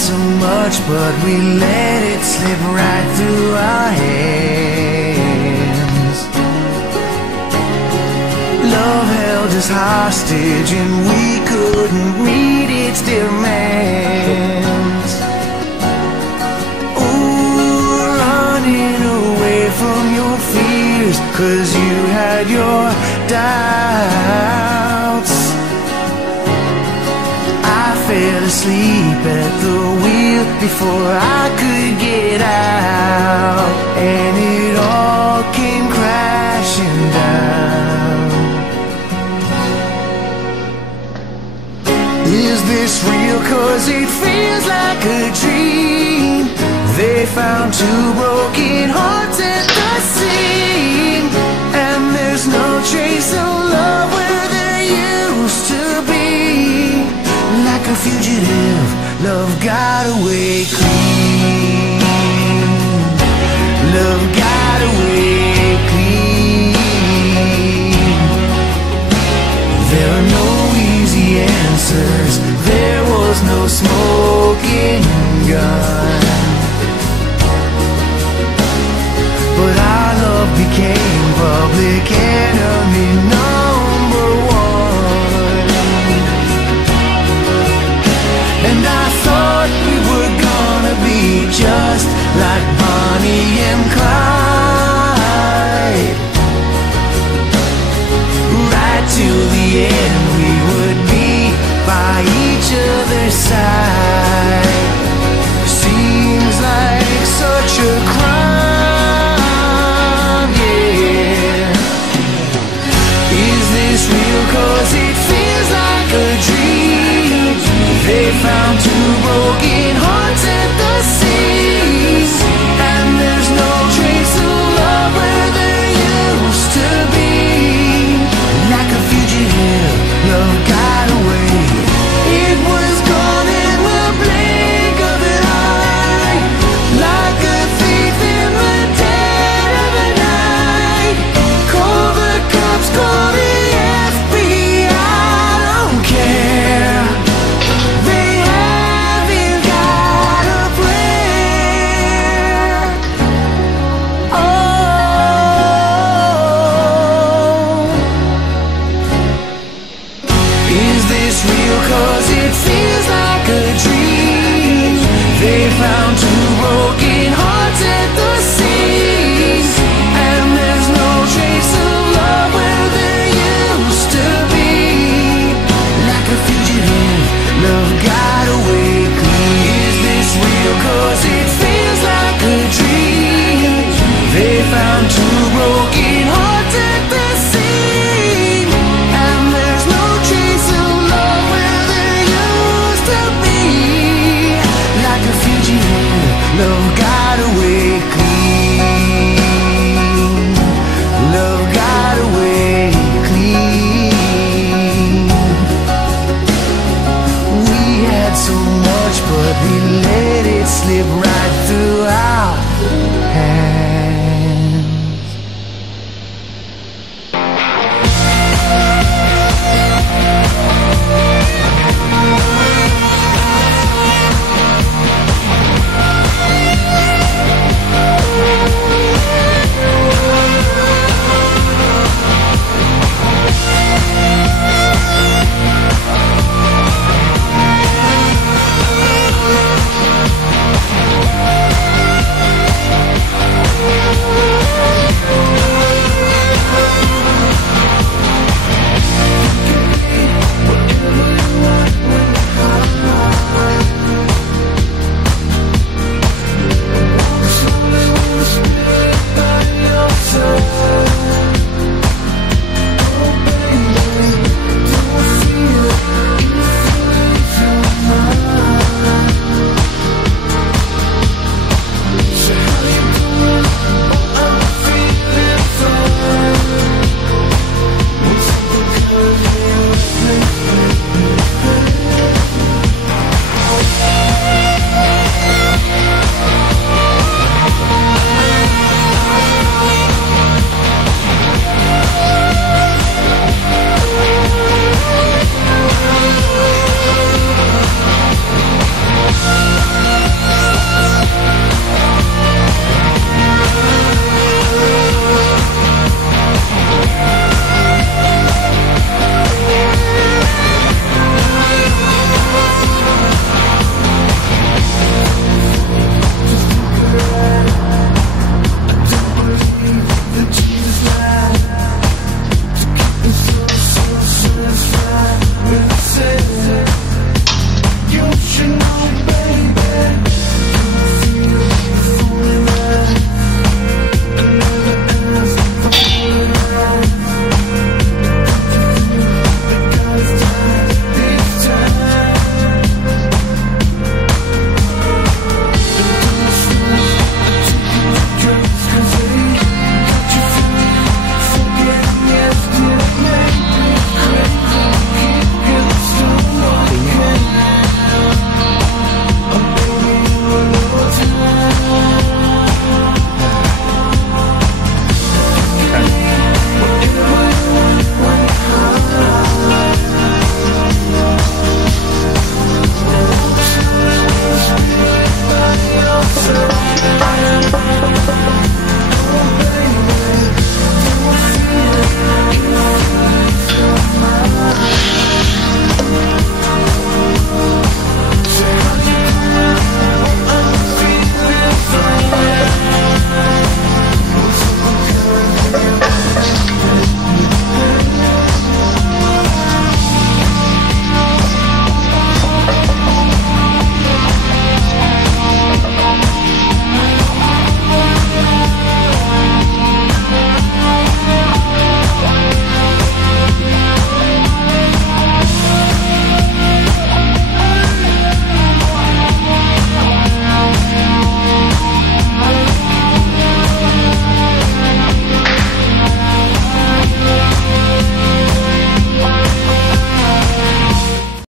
so much, but we let it slip right through our hands. Love held us hostage and we couldn't meet its demands. Ooh, running away from your fears, 'cause you had your doubts. I fell asleep at the wheel before I could get out, and it all came crashing down. Is this real? 'Cause it feels like a dream. They found two broken hearts at the scene, and there's no trace of love where there used to be. Like a fugitive, love got away clean. Love got away clean. There are no easy answers, there was no smoking gun, but our love became public enemy number one. And I thought we were gonna be just like Bonnie and Clyde. Right till the end we would be by each other's side. Seems like such a crime, yeah. Is this real? 'Cause it feels like a dream. They found two broken hearts at the seams, and there's no trace of love where there used to be. Like a fugitive, love got away. It was gone in the blink of an eye, like a thief in the dead of the night. Call the cops, call the FBI, I don't care. They haven't got a prayer. Oh, is this real? 'Cause it feels like a dream. They found two